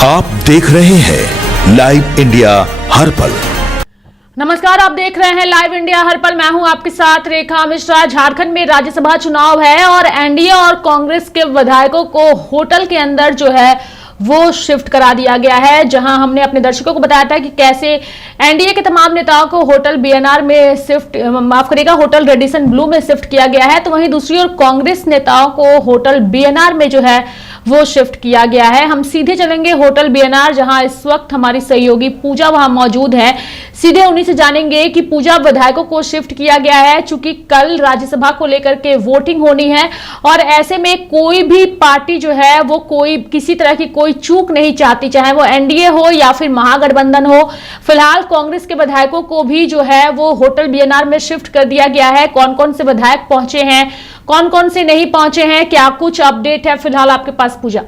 आप देख रहे हैं लाइव इंडिया हर पल। नमस्कार, आप देख रहे हैं लाइव इंडिया हर पल। मैं हूं आपके साथ रेखा मिश्रा। झारखंड में राज्यसभा चुनाव है और एनडीए और कांग्रेस के विधायकों को होटल के अंदर जो है वो शिफ्ट करा दिया गया है, जहां हमने अपने दर्शकों को बताया था कि कैसे एनडीए के तमाम नेताओं को होटल बीएनआर में होटल रेडिसन ब्लू में शिफ्ट किया गया है। तो वहीं दूसरी ओर कांग्रेस नेताओं को होटल बीएनआर में जो है वो शिफ्ट किया गया है। हम सीधे चलेंगे होटल बीएनआर, जहां इस वक्त हमारी सहयोगी पूजा वहां मौजूद है। सीधे उन्हीं से जानेंगे कि पूजा, विधायकों को शिफ्ट किया गया है चूंकि कल राज्यसभा को लेकर के वोटिंग होनी है और ऐसे में कोई भी पार्टी जो है वो किसी तरह की कोई चूक नहीं चाहती, चाहे वो एनडीए हो या फिर महागठबंधन हो। फिलहाल कांग्रेस के विधायकों को भी जो है वो होटल बीएनआर में शिफ्ट कर दिया गया है। कौन कौन से विधायक पहुंचे हैं, कौन कौन से नहीं पहुंचे हैं, क्या कुछ अपडेट है फिलहाल आपके पास पूजा?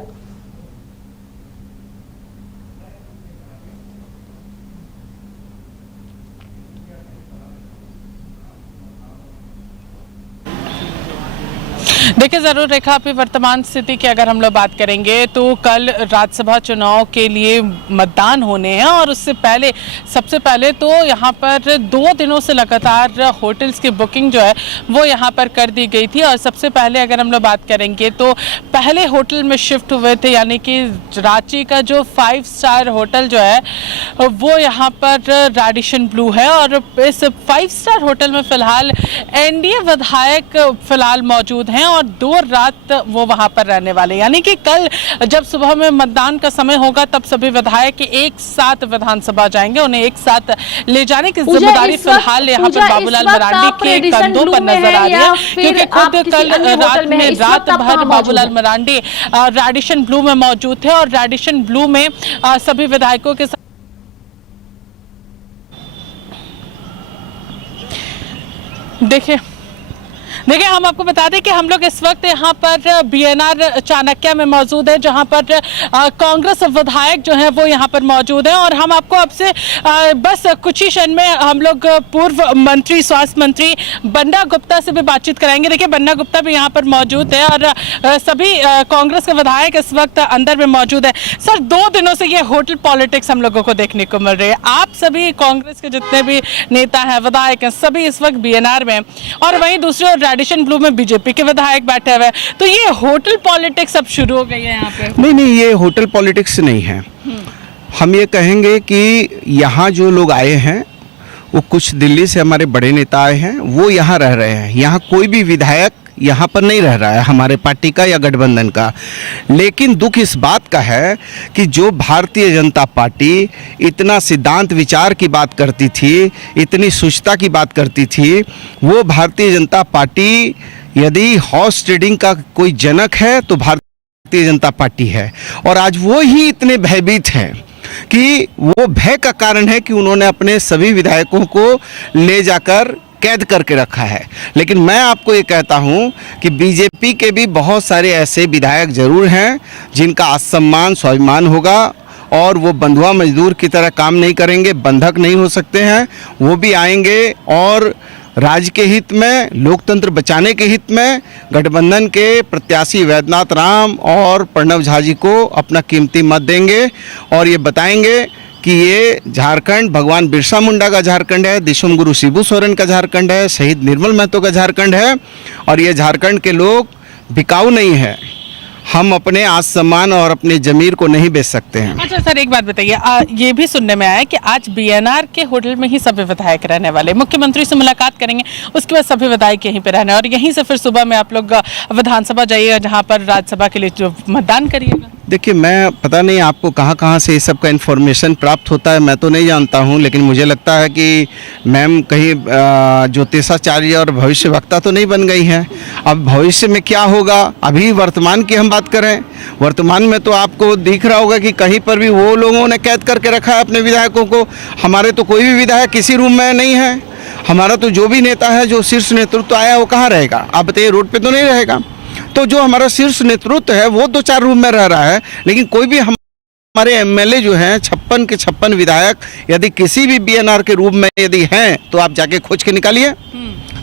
देखिए, ज़रूर रेखा, अभी वर्तमान स्थिति की अगर हम लोग बात करेंगे तो कल राज्यसभा चुनाव के लिए मतदान होने हैं और उससे पहले सबसे पहले तो यहाँ पर 2 दिनों से लगातार होटल्स की बुकिंग जो है वो यहाँ पर कर दी गई थी। और सबसे पहले अगर हम लोग बात करेंगे तो पहले होटल में शिफ्ट हुए थे, यानी कि रांची का जो 5 स्टार होटल जो है वो यहाँ पर रेडिसन ब्लू है। और इस 5 स्टार होटल में फ़िलहाल एनडीए विधायक फ़िलहाल मौजूद हैं और 2 रात वो वहां पर रहने वाले, यानी कि कल जब सुबह में मतदान का समय होगा तब सभी विधायक एक साथ विधानसभा जाएंगे। उन्हें एक साथ ले जाने की जिम्मेदारी फिलहाल यहाँ पर बाबूलाल मरांडी के कंधों पर नजर आ रही है, क्योंकि खुद कल रात भर बाबूलाल मरांडी रेडिसन ब्लू में मौजूद थे और रेडिसन ब्लू में सभी विधायकों के साथ देखिए, हम आपको बता दें कि हम लोग इस वक्त यहाँ पर बीएनआर चाणक्य में मौजूद है, जहाँ पर कांग्रेस विधायक जो हैं वो यहाँ पर मौजूद हैं। और हम आपको अब से बस कुछ ही क्षण में हम लोग पूर्व मंत्री, स्वास्थ्य मंत्री बन्ना गुप्ता से भी बातचीत कराएंगे। देखिए, बन्ना गुप्ता भी यहाँ पर मौजूद है और सभी कांग्रेस के विधायक इस वक्त अंदर में मौजूद है। सर, 2 दिनों से ये होटल पॉलिटिक्स हम लोगों को देखने को मिल रही है। आप सभी कांग्रेस के जितने भी नेता हैं, विधायक हैं, सभी इस वक्त बीएनआर में, और वहीं दूसरी ओर रेडिसन ब्लू में बीजेपी के विधायक बैठे हुए हैं। तो ये होटल पॉलिटिक्स अब शुरू हो गई है यहाँ पे? नहीं, ये होटल पॉलिटिक्स नहीं है। हम ये कहेंगे कि यहाँ जो लोग आए हैं वो कुछ दिल्ली से हमारे बड़े नेता आए हैं, वो यहाँ रह रहे हैं। यहाँ कोई भी विधायक यहाँ पर नहीं रह रहा है हमारे पार्टी का या गठबंधन का। लेकिन दुख इस बात का है कि जो भारतीय जनता पार्टी इतना सिद्धांत विचार की बात करती थी, इतनी शुचिता की बात करती थी, वो भारतीय जनता पार्टी यदि हॉर्स ट्रेडिंग का कोई जनक है तो भारतीय जनता पार्टी है। और आज वो ही इतने भयभीत हैं कि वो भय का कारण है कि उन्होंने अपने सभी विधायकों को ले जाकर कैद करके रखा है। लेकिन मैं आपको ये कहता हूँ कि बीजेपी के भी बहुत सारे ऐसे विधायक जरूर हैं जिनका आत्मसम्मान, स्वाभिमान होगा और वो बंधुआ मजदूर की तरह काम नहीं करेंगे, बंधक नहीं हो सकते हैं। वो भी आएंगे और राज्य के हित में, लोकतंत्र बचाने के हित में गठबंधन के प्रत्याशी वैद्यनाथ राम और प्रणव झा जी को अपना कीमती मत देंगे और ये बताएंगे कि ये झारखंड भगवान बिरसा मुंडा का झारखंड है, दिशुम गुरु शिबू सोरेन का झारखंड है, शहीद निर्मल महतो का झारखंड है। और ये झारखंड के लोग बिकाऊ नहीं है। हम अपने आज सम्मान और अपने जमीर को नहीं बेच सकते हैं। अच्छा सर, एक बात बताइए, ये भी सुनने में आया कि आज बीएनआर के होटल में ही सभी विधायक रहने वाले, मुख्यमंत्री से मुलाकात करेंगे, उसके बाद सभी विधायक यहीं पे रहने और यहीं से फिर सुबह में आप लोग विधानसभा जाइएगा, जहाँ पर राज्यसभा के लिए जो मतदान करिएगा। देखिए, मैं पता नहीं आपको कहाँ से ये सब का इन्फॉर्मेशन प्राप्त होता है, मैं तो नहीं जानता हूँ। लेकिन मुझे लगता है कि मैम कहीं ज्योतिषाचार्य और भविष्य वक्ता तो नहीं बन गई हैं। अब भविष्य में क्या होगा, अभी वर्तमान की हम बात करें, वर्तमान में तो आपको दिख रहा होगा कि कहीं पर भी वो लोगों ने कैद करके रखा है अपने विधायकों को। हमारे तो कोई भी विधायक किसी रूम में नहीं है। हमारा तो जो भी नेता है, जो शीर्ष नेतृत्व आया, वो कहाँ रहेगा? आप बताइए, रोड पर तो नहीं रहेगा। तो जो हमारा शीर्ष नेतृत्व है वो 2-4 रूम में रह रहा है। लेकिन कोई भी हमारे एमएलए जो हैं 56 के 56 विधायक यदि किसी भी बीएनआर के रूप में यदि हैं तो आप जाके खोज के निकालिए।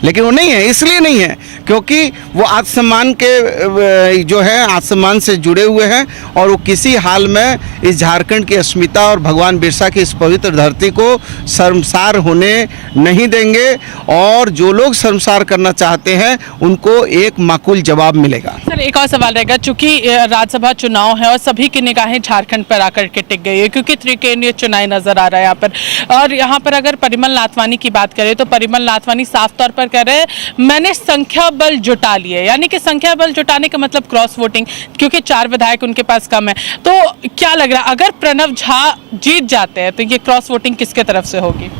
लेकिन वो नहीं है, इसलिए नहीं है क्योंकि वो आत्मसम्मान के जो है आत्मसम्मान से जुड़े हुए हैं और वो किसी हाल में इस झारखंड की अस्मिता और भगवान बिरसा की इस पवित्र धरती को शर्मसार होने नहीं देंगे। और जो लोग शर्मसार करना चाहते हैं उनको एक माकूल जवाब मिलेगा। सर एक और सवाल रहेगा, चूंकि राज्यसभा चुनाव है और सभी की निगाहें झारखंड पर आकर के टिक गई है क्योंकि त्रिकोणीय चुनाव नजर आ रहा है यहाँ पर। और यहाँ पर अगर परिमल नाथवानी की बात करें तो परिमल नाथवानी साफ तौर पर कह रहे हैं मैंने संख्या बल जुटा लिए, यानी कि संख्या बल जुटाने का मतलब क्रॉस वोटिंग, क्योंकि 4 विधायक उनके पास कम है। तो क्या लग रहा है अगर प्रणव झा जीत जाते हैं तो ये क्रॉस वोटिंग किसके तरफ से होगी?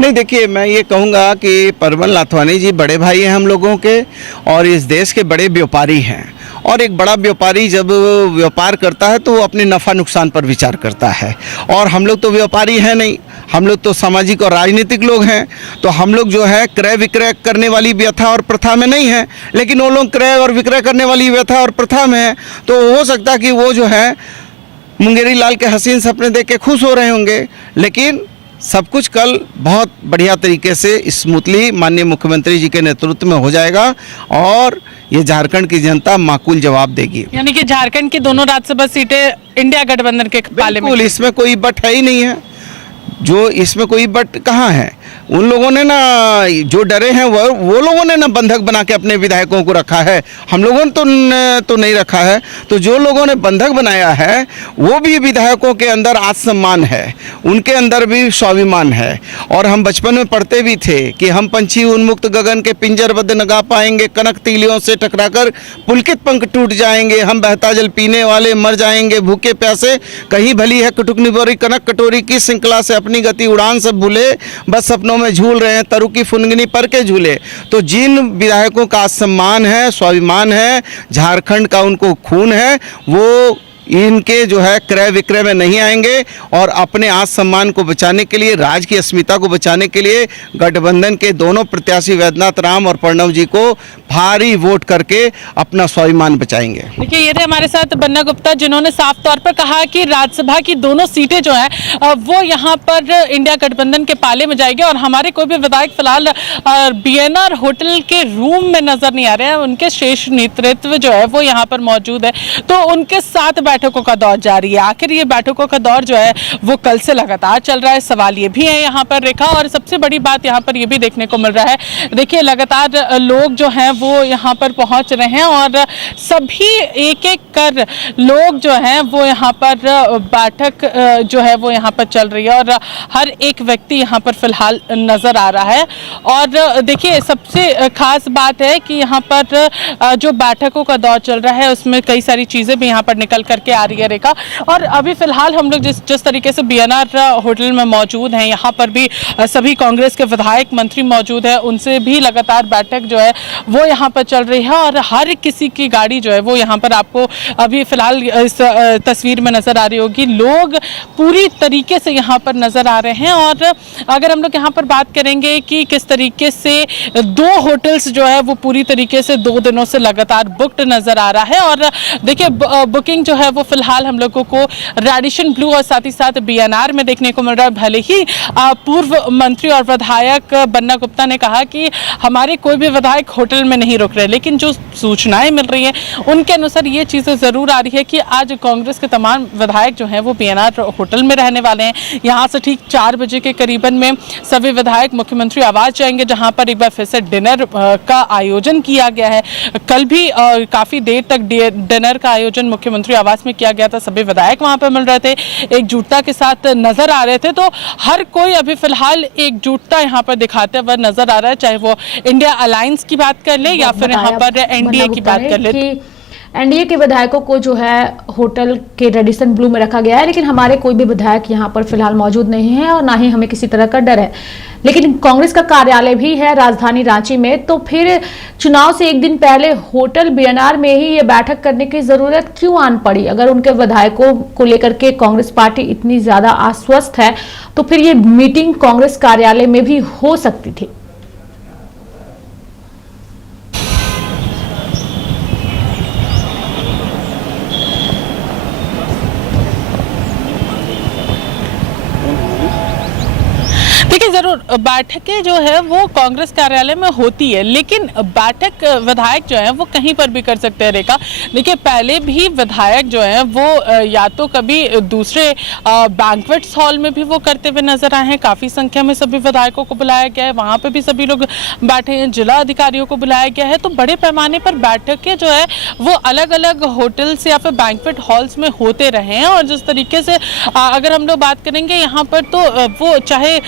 नहीं, देखिए मैं ये कहूँगा कि परिमल नाथवानी जी बड़े भाई हैं हम लोगों के और इस देश के बड़े व्यापारी हैं। और एक बड़ा व्यापारी जब व्यापार करता है तो वो अपने नफ़ा नुकसान पर विचार करता है। और हम लोग तो व्यापारी हैं नहीं, हम लोग तो सामाजिक और राजनीतिक लोग हैं। तो हम लोग जो है क्रय विक्रय करने वाली व्यथा और प्रथा में नहीं है, लेकिन वो लोग क्रय और विक्रय करने वाली व्यथा और प्रथा में है। तो हो सकता है कि वो जो है मुंगेरी लाल के हसीन सपने देख के खुश हो रहे होंगे, लेकिन सब कुछ कल बहुत बढ़िया तरीके से स्मूथली माननीय मुख्यमंत्री जी के नेतृत्व में हो जाएगा और ये झारखंड की जनता माकूल जवाब देगी। यानी कि झारखंड की दोनों राज्यसभा सीटें इंडिया गठबंधन के पाले में। बिल्कुल, इसमें कोई बट है ही नहीं है। जो इसमें कोई बट कहाँ है? उन लोगों ने ना जो डरे हैं वो लोगों ने ना बंधक बना के अपने विधायकों को रखा है, हम लोगों ने तो नहीं रखा है। तो जो लोगों ने बंधक बनाया है वो भी विधायकों के अंदर आत्मसम्मान है, उनके अंदर भी स्वाभिमान है। और हम बचपन में पढ़ते भी थे कि हम पंछी उन्मुक्त गगन के पिंजरबद्ध न गा पाएंगे, कनक तीलियों से टकराकर पुलकित पंख टूट जाएंगे, हम बहता जल पीने वाले मर जाएंगे भूखे प्यासे, कहीं भली है कुटुक निबोरी कनक कटोरी की श्रृंखला से अपनी गति उड़ान सब भूले, बस सपनों में झूल रहे हैं तरु की फुनगनी पर के झूले। तो जिन विधायकों का सम्मान है, स्वाभिमान है, झारखंड का उनको खून है, वो इनके जो है क्रय विक्रय में नहीं आएंगे और अपने आत्मसम्मान को बचाने के लिए, राज्य की अस्मिता को बचाने के लिए गठबंधन के दोनों प्रत्याशी वैद्यनाथ राम और प्रणव जी को भारी वोट करके अपना स्वाभिमान बचाएंगे। देखिए ये थे हमारे साथ बन्ना गुप्ता, जिन्होंने साफ तौर पर कहा कि राज्यसभा की दोनों सीटें जो हैं वो यहाँ पर इंडिया गठबंधन के पाले में जाएगी और हमारे कोई भी विधायक फिलहाल बीएनआर होटल के रूम में नजर नहीं आ रहे हैं। उनके शेष नेतृत्व जो है वो यहाँ पर मौजूद है, तो उनके साथ बैठकों का दौर जारी है। आखिर ये बैठकों का दौर जो है वो कल से लगातार चल रहा है। सवाल ये भी है यहाँ पर रेखा, और सबसे बड़ी बात यहाँ पर ये भी देखने को मिल रहा है, देखिए लगातार लोग जो हैं वो यहाँ पर पहुँच रहे हैं और सभी एक एक कर लोग जो हैं वो यहाँ पर बैठक जो है वो यहाँ पर चल रही है और हर एक व्यक्ति यहाँ पर फिलहाल नजर आ रहा है। और देखिए सबसे खास बात है कि यहाँ पर जो बैठकों का दौर चल रहा है उसमें कई सारी चीज़ें भी यहाँ पर निकल करके आ रही है रेखा। और अभी फिलहाल हम लोग जिस तरीके से बीएनआर होटल में मौजूद हैं, यहाँ पर भी सभी कांग्रेस के विधायक मंत्री मौजूद है, उनसे भी लगातार बैठक जो है वो यहाँ पर चल रही है और हर किसी की गाड़ी जो है वो यहाँ पर आपको अभी फिलहाल इस तस्वीर में नजर आ रही होगी। लोग पूरी तरीके से यहाँ पर नजर आ रहे हैं। और अगर हम लोग यहाँ पर बात करेंगे कि किस तरीके से 2 होटल्स जो है वो पूरी तरीके से 2 दिनों से लगातार बुक्ड नजर आ रहा है। और देखिए बुकिंग जो है वो फिलहाल हम लोगों को रेडिशन ब्लू और साथ ही साथ बीएनआर में देखने को मिल रहा है। भले ही पूर्व मंत्री और विधायक बन्ना गुप्ता ने कहा कि हमारे कोई भी विधायक होटल में नहीं रुक रहे, लेकिन जो सूचनाएं मिल रही हैं उनके अनुसार ये चीज़ें ज़रूर आ रही है कि आज कांग्रेस के तमाम विधायक जो हैं वो बीएनआर होटल में रहने वाले हैं। यहाँ से ठीक 4 बजे के करीबन में सभी विधायक मुख्यमंत्री आवास जाएंगे, जहाँ पर एक बार फिर से डिनर का आयोजन किया गया है। कल भी काफ़ी देर तक डिनर का आयोजन मुख्यमंत्री आवास में किया गया था, सभी विधायक वहाँ पर मिल रहे थे, एकजुटता के साथ नजर आ रहे थे। तो हर कोई अभी फिलहाल एकजुटता यहाँ पर दिखाते हुए नजर आ रहा है, चाहे वो इंडिया अलायंस की बात कर ले या फिर यहाँ पर एनडीए की बात कर ले। एनडीए के विधायकों को जो है होटल के रेडिसन ब्लू में रखा गया है, लेकिन हमारे कोई भी विधायक यहाँ पर फिलहाल मौजूद नहीं है और ना ही हमें किसी तरह का डर है। लेकिन कांग्रेस का कार्यालय भी है राजधानी रांची में, तो फिर चुनाव से एक दिन पहले होटल बीएनआर में ही ये बैठक करने की जरूरत क्यों आन पड़ी? अगर उनके विधायकों को लेकर के कांग्रेस पार्टी इतनी ज्यादा आश्वस्त है तो फिर ये मीटिंग कांग्रेस कार्यालय में भी हो सकती थी। देखिए नहीं, जरूर बैठकें जो है वो कांग्रेस कार्यालय में होती है, लेकिन बैठक विधायक जो है वो कहीं पर भी कर सकते हैं। रेखा, देखिए पहले भी विधायक जो है वो या तो कभी दूसरे बैंक्वेट्स हॉल में भी वो करते हुए नजर आए हैं। काफी संख्या में सभी विधायकों को बुलाया गया है, वहां पे भी सभी लोग बैठे हैं, जिला अधिकारियों को बुलाया गया है। तो बड़े पैमाने पर बैठकें जो है वो अलग अलग होटल्स या फिर बैंक्वेट हॉल्स में होते रहे हैं। और जिस तरीके से अगर हम लोग बात करेंगे यहाँ पर, तो वो चाहे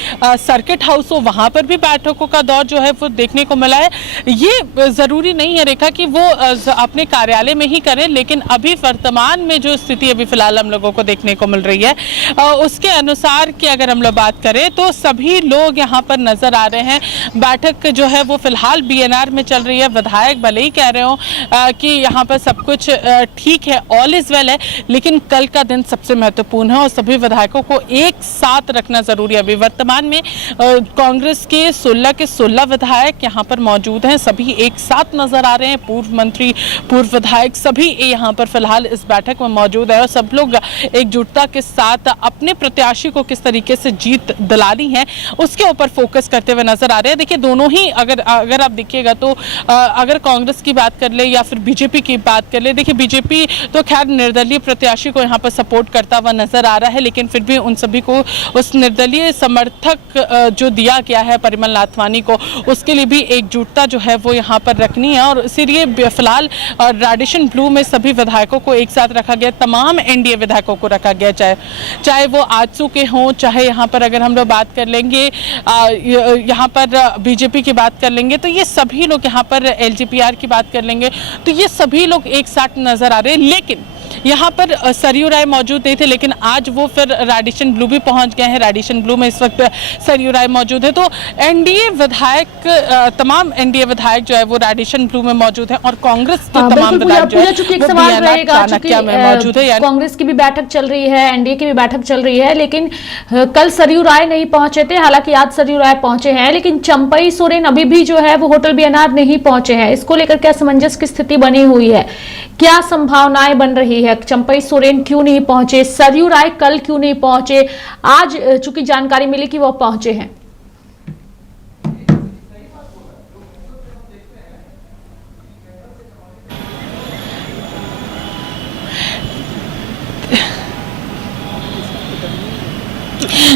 सर्किट हाउस हो, वहां पर भी बैठकों का दौर जो है वो देखने को मिला है। ये जरूरी नहीं है रेखा कि वो अपने कार्यालय में ही करें, लेकिन अभी वर्तमान में जो स्थिति अभी फिलहाल हम लोगों को देखने को मिल रही है उसके अनुसार कि अगर हम लोग बात करें तो सभी लोग यहाँ पर नजर आ रहे हैं। बैठक जो है वो फिलहाल बीएनआर में चल रही है। विधायक भले ही कह रहे हो कि यहाँ पर सब कुछ ठीक है, ऑल इज वेल है, लेकिन कल का दिन सबसे महत्वपूर्ण है और सभी विधायकों को एक साथ रखना जरूरी है। अभी वर्तमान में कांग्रेस के 16 के 16 विधायक यहाँ पर मौजूद हैं, सभी एक साथ नजर आ रहे हैं। पूर्व मंत्री, पूर्व विधायक सभी यहाँ पर फिलहाल इस बैठक में मौजूद है और सब लोग एकजुटता के साथ अपने प्रत्याशी को किस तरीके से जीत दिलानी है उसके ऊपर फोकस करते हुए नजर आ रहे हैं। देखिए दोनों ही अगर आप देखिएगा तो अगर कांग्रेस की बात कर ले या फिर बीजेपी की बात कर ले, देखिए बीजेपी तो खैर निर्दलीय प्रत्याशी को यहाँ पर सपोर्ट करता हुआ नजर आ रहा है, लेकिन फिर भी उन सभी को उस निर्दलीय समर्थक जो दिया गया है परिमल नाथवानी को, उसके लिए भी एकजुटता जो है वो यहाँ पर रखनी है। और इसीलिए फिलहाल रेडिशन ब्लू में सभी विधायकों को एक साथ रखा गया, तमाम एनडीए विधायकों को रखा गया, चाहे वो आजसू के हों, चाहे यहाँ पर अगर हम लोग बात कर लेंगे यहाँ पर बीजेपी की बात कर लेंगे तो ये सभी लोग, यहाँ पर एलजीपीआर की बात कर लेंगे तो ये सभी लोग एक साथ नजर आ रहे हैं। लेकिन यहाँ पर सरयू राय मौजूद नहीं थे, लेकिन आज वो फिर रेडिशन ब्लू भी पहुंच गए हैं। रेडिशन ब्लू में इस वक्त सरयू राय मौजूद है। तो एनडीए विधायक, तमाम एनडीए विधायक जो है वो रेडिशन ब्लू में मौजूद हैं और कांग्रेस के तमाम विधायक जो है चूंकि एक सवाल रहेगा, चूंकि मौजूद है। कांग्रेस की भी बैठक चल रही है, एनडीए की भी बैठक चल रही है, लेकिन कल सरयू राय नहीं पहुंचे थे। हालांकि आज सरयू राय पहुंचे हैं, लेकिन चंपई सोरेन अभी भी जो है वो होटल बीएनआर नहीं पहुंचे हैं। इसको लेकर क्या असमंजस की स्थिति बनी हुई है, क्या संभावनाएं बन रही है? चंपई सोरेन क्यों नहीं पहुंचे, सरयू राय कल क्यों नहीं पहुंचे? आज चूंकि जानकारी मिली कि वो पहुंचे हैं।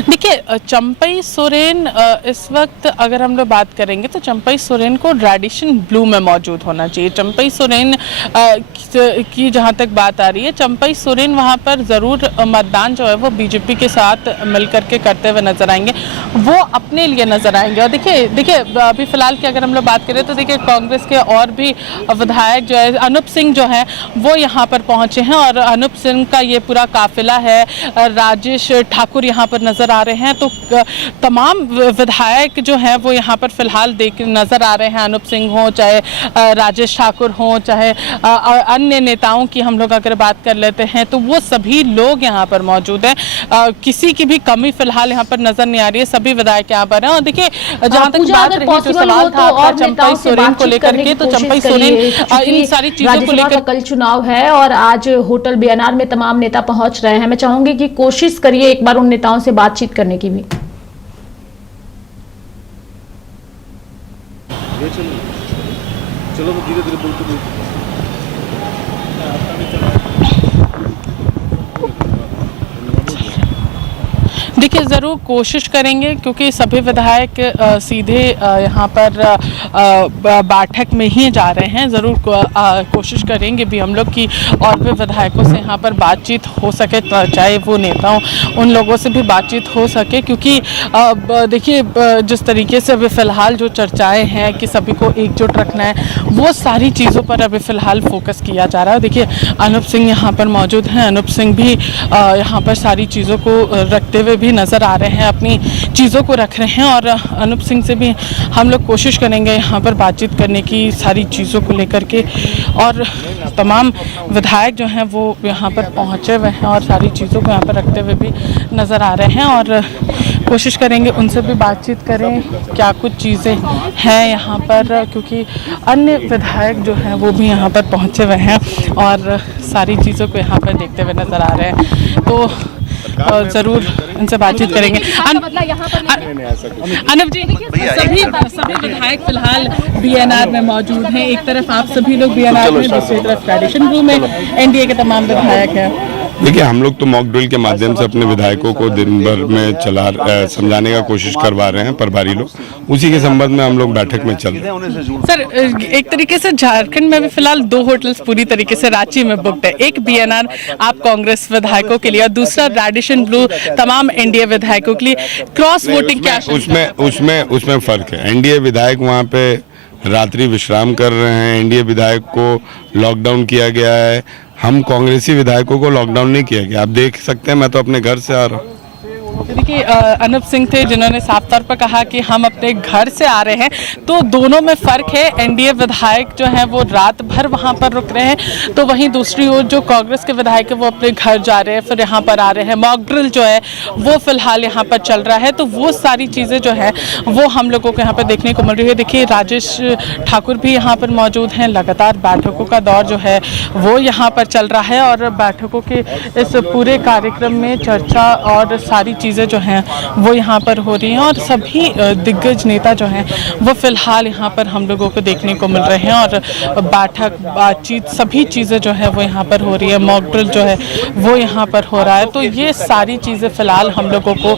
देखिए चंपई सोरेन इस वक्त अगर हम लोग बात करेंगे तो चंपई सोरेन को रेडिशन ब्लू में मौजूद होना चाहिए। चंपई सोरेन की जहां तक बात आ रही है, चंपई सोरेन वहां पर ज़रूर मतदान जो है वो बीजेपी के साथ मिलकर के करते हुए नजर आएंगे, वो अपने लिए नजर आएंगे। और देखिए अभी फिलहाल की अगर हम लोग बात करें तो देखिए कांग्रेस के और भी विधायक जो है, अनूप सिंह जो है वो यहाँ पर पहुंचे हैं और अनूप सिंह का ये पूरा काफिला है, राजेश ठाकुर यहाँ पर नजर आ रहे हैं। तो तमाम विधायक जो हैं वो यहाँ पर फिलहाल नजर आ रहे हैं। अनूप सिंह हो, चाहे राजेश ठाकुर हो, चाहे अन्य नेताओं की हम लोग अगर बात कर लेते हैं तो वो सभी लोग यहाँ पर मौजूद हैं। किसी की भी कमी फिलहाल यहाँ पर नजर नहीं आ रही है, सभी विधायक यहाँ पर हैं। और देखिए जहाँ तक बात रही, जो सवाल था आपका चंपई सोरेन को लेकर के, तो चंपई सोरेन इन सारी चीजों को लेकर, कल चुनाव है और आज होटल बीएनआर में तमाम नेता पहुंच रहे हैं। मैं चाहूंगी कि कोशिश करिए एक बार उन नेताओं से बातचीत करने की भी। चलो धीरे धीरे बोलते देखिए ज़रूर कोशिश करेंगे, क्योंकि सभी विधायक सीधे यहाँ पर बैठक में ही जा रहे हैं। ज़रूर कोशिश करेंगे भी हम लोग की और भी विधायकों से यहाँ पर बातचीत हो सके, चाहे वो नेताओं उन लोगों से भी बातचीत हो सके, क्योंकि देखिए जिस तरीके से अभी फ़िलहाल जो चर्चाएं हैं कि सभी को एकजुट रखना है, वो सारी चीज़ों पर अभी फ़िलहाल फोकस किया जा रहा है। देखिए अनूप सिंह यहाँ पर मौजूद हैं, अनूप सिंह भी यहाँ पर सारी चीज़ों को रखते हुए भी नज़र आ रहे हैं, अपनी चीज़ों को रख रहे हैं। और अनूप सिंह से भी हम लोग कोशिश करेंगे यहाँ पर बातचीत करने की, सारी चीज़ों को लेकर के। और तमाम विधायक जो हैं वो यहाँ पर पहुँचे हुए हैं और सारी चीज़ों को यहाँ पर रखते हुए भी नज़र आ रहे हैं। और कोशिश करेंगे उनसे भी बातचीत करें, क्या कुछ चीज़ें हैं यहाँ पर, क्योंकि अन्य विधायक जो हैं वो भी यहाँ पर पहुँचे हुए हैं और सारी चीज़ों को यहाँ पर देखते हुए नज़र आ रहे हैं। तो ज़रूर इनसे बातचीत करेंगे। अनब जी, सभी विधायक फिलहाल बीएनआर में मौजूद हैं। एक तरफ आप सभी लोग बीएनआर में, दूसरी तरफ ट्रेडिशन रूम में एनडीए के तमाम विधायक हैं। देखिए, हम लोग तो मॉक ड्रिल के माध्यम से अपने विधायकों को दिन भर में समझाने का कोशिश करवा रहे हैं, प्रभारी लोग, उसी के संबंध में हम लोग बैठक में चल रहे हैं। सर, एक तरीके से झारखंड में भी फिलहाल 2 होटल्स पूरी तरीके से रांची में बुकड है। एक बीएनआर आप कांग्रेस विधायकों के लिए और दूसरा रेडिशन ब्लू तमाम एनडीए विधायकों के लिए। क्रॉस वोटिंग क्या उसमें फर्क है। एनडीए विधायक वहाँ पे रात्रि विश्राम कर रहे हैं, एनडीए विधायक को लॉकडाउन किया गया है। हम कांग्रेसी विधायकों को लॉकडाउन नहीं किया गया। आप देख सकते हैं, मैं तो अपने घर से आ रहा हूँ। देखिए, अनब सिंह थे जिन्होंने साफ तौर पर कहा कि हम अपने घर से आ रहे हैं, तो दोनों में फ़र्क है। एनडीए विधायक जो हैं वो रात भर वहाँ पर रुक रहे हैं, तो वहीं दूसरी ओर जो कांग्रेस के विधायक है वो अपने घर जा रहे हैं, फिर यहाँ पर आ रहे हैं। मॉक ड्रिल जो है वो फिलहाल यहाँ पर चल रहा है, तो वो सारी चीज़ें जो है वो हम लोगों को यहाँ पर देखने को मिल रही है। देखिए, राजेश ठाकुर भी यहाँ पर मौजूद हैं। लगातार बैठकों का दौर जो है वो यहाँ पर चल रहा है और बैठकों के इस पूरे कार्यक्रम में चर्चा और सारी चीज़ें जो हैं वो यहाँ पर हो रही हैं और सभी दिग्गज नेता जो हैं वो फिलहाल यहाँ पर हम लोगों को देखने को मिल रहे हैं और बैठक, बातचीत, सभी चीज़ें जो है वो यहाँ पर हो रही है। मॉक ड्रिल जो है वो यहाँ पर हो रहा है, तो ये सारी चीज़ें फिलहाल हम लोगों को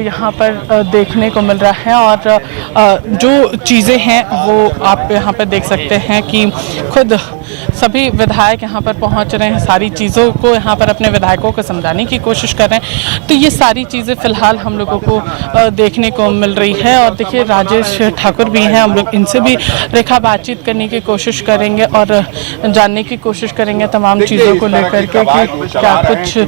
यहाँ पर देखने को मिल रहा है। और जो चीज़ें हैं वो आप यहाँ पर देख सकते हैं कि खुद सभी विधायक यहाँ पर पहुँच रहे हैं, सारी चीज़ों को यहाँ पर अपने विधायकों को समझाने की कोशिश कर रहे हैं। तो ये सारी चीज़ें फिलहाल हम लोगों को देखने को मिल रही है। और देखिए, राजेश ठाकुर भी हैं, हम लोग इनसे भी रेखा बातचीत करने की कोशिश करेंगे और जानने की कोशिश करेंगे तमाम चीज़ों को लेकर के कि क्या कुछ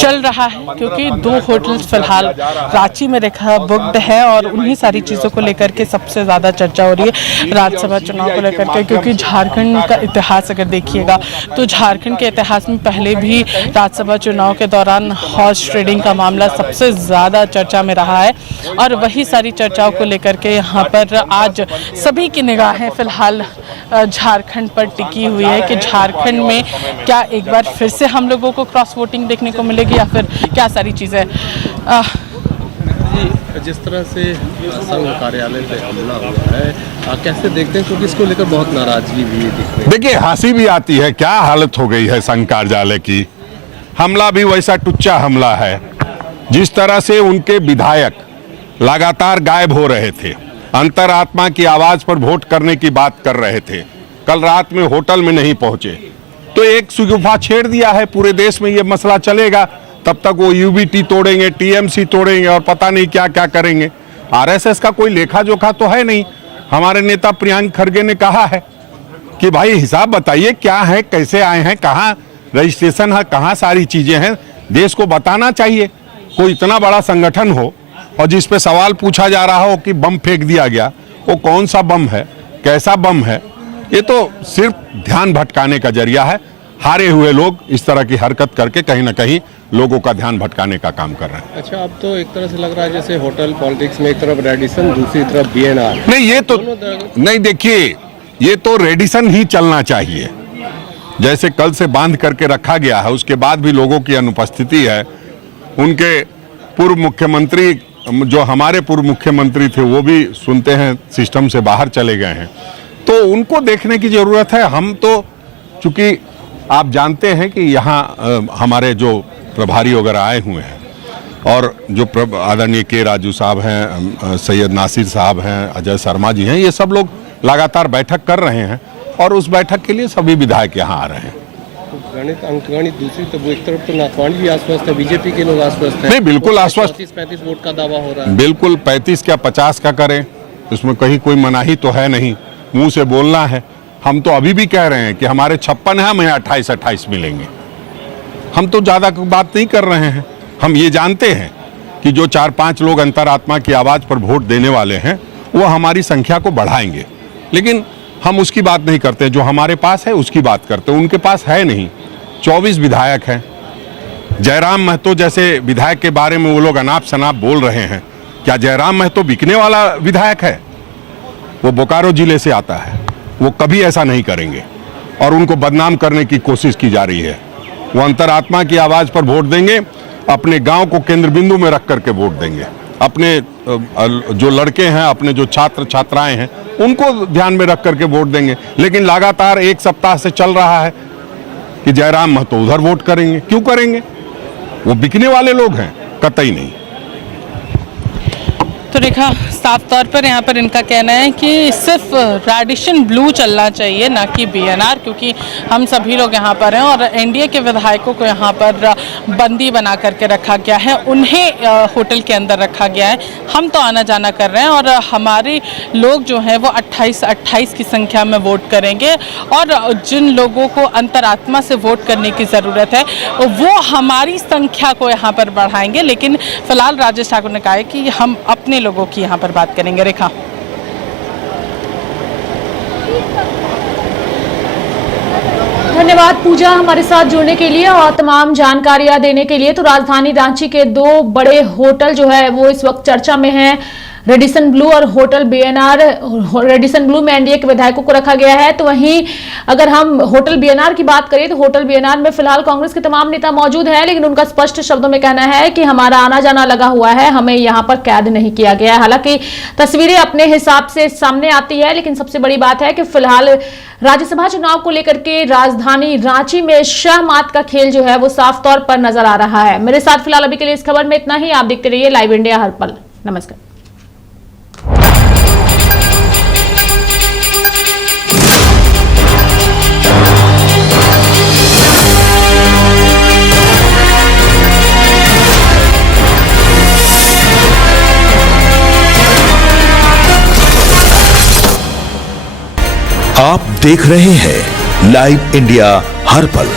चल रहा है, क्योंकि 2 होटल्स फिलहाल रांची में रेखा बुकड है और उन्हीं सारी चीज़ों को लेकर के सबसे ज़्यादा चर्चा हो रही है राज्यसभा चुनाव को लेकर के। क्योंकि झारखंड का इतिहास अगर देखिएगा तो झारखंड के इतिहास में पहले भी राज्यसभा चुनाव के दौरान हॉर्स ट्रेडिंग का मामला सबसे ज़्यादा चर्चा में रहा है और वही सारी चर्चाओं को लेकर के यहाँ पर आज सभी की निगाहें फिलहाल झारखंड पर टिकी हुई है कि झारखंड में क्या एक बार फिर से हम लोगों को क्रॉस वोटिंग देखने को मिलेगी या फिर क्या सारी चीज़ें। जिस तरह से संघ कार्यालय पे हमला हुआ है, कैसे देखते हैं, क्योंकि इसको लेकर बहुत नाराजगी भी दिख रही है। देखिए, हंसी भी आती है, क्या हालत हो गई है संघ कार्यालय की। हमला भी वैसा टुच्चा हमला है जिस तरह से उनके विधायक लगातार गायब हो रहे थे, अंतरात्मा की आवाज पर वोट करने की बात कर रहे थे, कल रात में होटल में नहीं पहुंचे, तो एक सुगुफा छेड़ दिया है पूरे देश में ये मसला चलेगा, तब तक वो यूबीटी तोड़ेंगे, टीएमसी तोड़ेंगे और पता नहीं क्या क्या करेंगे। आरएसएस का कोई लेखा जोखा तो है नहीं। हमारे नेता प्रियंक खड़गे ने कहा है कि भाई हिसाब बताइए, क्या है, कैसे आए हैं, कहाँ रजिस्ट्रेशन है, कहाँ सारी चीजें हैं, देश को बताना चाहिए। कोई इतना बड़ा संगठन हो और जिस पे सवाल पूछा जा रहा हो कि बम फेंक दिया गया, वो कौन सा बम है, कैसा बम है, ये तो सिर्फ ध्यान भटकाने का जरिया है। हारे हुए लोग इस तरह की हरकत करके कहीं ना कहीं लोगों का ध्यान भटकाने का काम कर रहे हैं। अच्छा, अब तो एक तरह से लग रहा है जैसे होटल पॉलिटिक्स में एक तरफ रेडिसन, दूसरी तरफ बीएनआर। नहीं, ये तो नहीं, देखिए, ये तो रेडिसन ही चलना चाहिए। जैसे कल से बांध करके रखा गया है, उसके बाद भी लोगों की अनुपस्थिति है। उनके पूर्व मुख्यमंत्री, जो हमारे पूर्व मुख्यमंत्री थे, वो भी सुनते हैं सिस्टम से बाहर चले गए हैं, तो उनको देखने की जरूरत है। हम तो चूंकि आप जानते हैं कि यहाँ हमारे जो प्रभारी वगैरह आए हुए हैं और जो आदरणीय के राजू साहब हैं, सैयद नासिर साहब हैं, अजय शर्मा जी हैं, ये सब लोग लगातार बैठक कर रहे हैं और उस बैठक के लिए सभी विधायक यहाँ आ रहे हैं। गणित अंकगणित दूसरी, तो एक तरफ तो नाथवाणी भी आश्वस्त है, बीजेपी के लोग आश्वस्त हैं। नहीं, बिल्कुल आश्वस्त। 35 वोट का दावा हो रहा है। बिल्कुल, 35 क्या 50 का करें, इसमें कहीं कोई मनाही तो है नहीं, मुंह से बोलना है। हम तो अभी भी कह रहे हैं कि हमारे 56 है, हमें 28-28 मिलेंगे। हम तो ज़्यादा बात नहीं कर रहे हैं। हम ये जानते हैं कि जो 4-5 लोग अंतरात्मा की आवाज़ पर वोट देने वाले हैं वो हमारी संख्या को बढ़ाएंगे, लेकिन हम उसकी बात नहीं करते। जो हमारे पास है उसकी बात करते हैं, उनके पास है नहीं। 24 विधायक हैं। जयराम महतो जैसे विधायक के बारे में वो लोग अनाप शनाप बोल रहे हैं। क्या जयराम महतो बिकने वाला विधायक है? वो बोकारो जिले से आता है, वो कभी ऐसा नहीं करेंगे और उनको बदनाम करने की कोशिश की जा रही है। वो अंतरात्मा की आवाज़ पर वोट देंगे अपने गांव को केंद्र बिंदु में रख करके वोट देंगे। अपने जो लड़के हैं, अपने जो छात्र छात्राएं हैं, उनको ध्यान में रख करके वोट देंगे। लेकिन लगातार एक सप्ताह से चल रहा है कि जयराम महतो उधर वोट करेंगे। क्यों करेंगे? वो बिकने वाले लोग हैं? कतई नहीं। तो रेखा, साफ तौर पर यहाँ पर इनका कहना है कि सिर्फ रेडिशन ब्लू चलना चाहिए, ना कि बीएनआर, क्योंकि हम सभी लोग यहाँ पर हैं और एनडीए के विधायकों को यहाँ पर बंदी बना करके रखा गया है, उन्हें होटल के अंदर रखा गया है। हम तो आना जाना कर रहे हैं और हमारे लोग जो हैं वो 28 की संख्या में वोट करेंगे और जिन लोगों को अंतरात्मा से वोट करने की ज़रूरत है वो हमारी संख्या को यहाँ पर बढ़ाएंगे। लेकिन फिलहाल राजेश ठाकुर ने कहा है कि हम अपने लोगों की यहाँ पर बात करेंगे। रेखा, धन्यवाद पूजा हमारे साथ जुड़ने के लिए और तमाम जानकारियां देने के लिए। तो राजधानी रांची के दो बड़े होटल जो है वो इस वक्त चर्चा में हैं, रेडिसन ब्लू और होटल बीएनआर। रेडिसन ब्लू में एनडीए के विधायकों को रखा गया है, तो वहीं अगर हम होटल बीएनआर की बात करें तो होटल बीएनआर में फिलहाल कांग्रेस के तमाम नेता मौजूद हैं, लेकिन उनका स्पष्ट शब्दों में कहना है कि हमारा आना जाना लगा हुआ है, हमें यहां पर कैद नहीं किया गया है। हालांकि तस्वीरें अपने हिसाब से सामने आती है, लेकिन सबसे बड़ी बात है कि फिलहाल राज्यसभा चुनाव को लेकर के राजधानी रांची में शाह मात का खेल जो है वो साफ तौर पर नजर आ रहा है। मेरे साथ फिलहाल अभी के लिए इस खबर में इतना ही। आप देखते रहिए लाइव इंडिया हर पल। नमस्कार। आप देख रहे हैं लाइव इंडिया हर पल।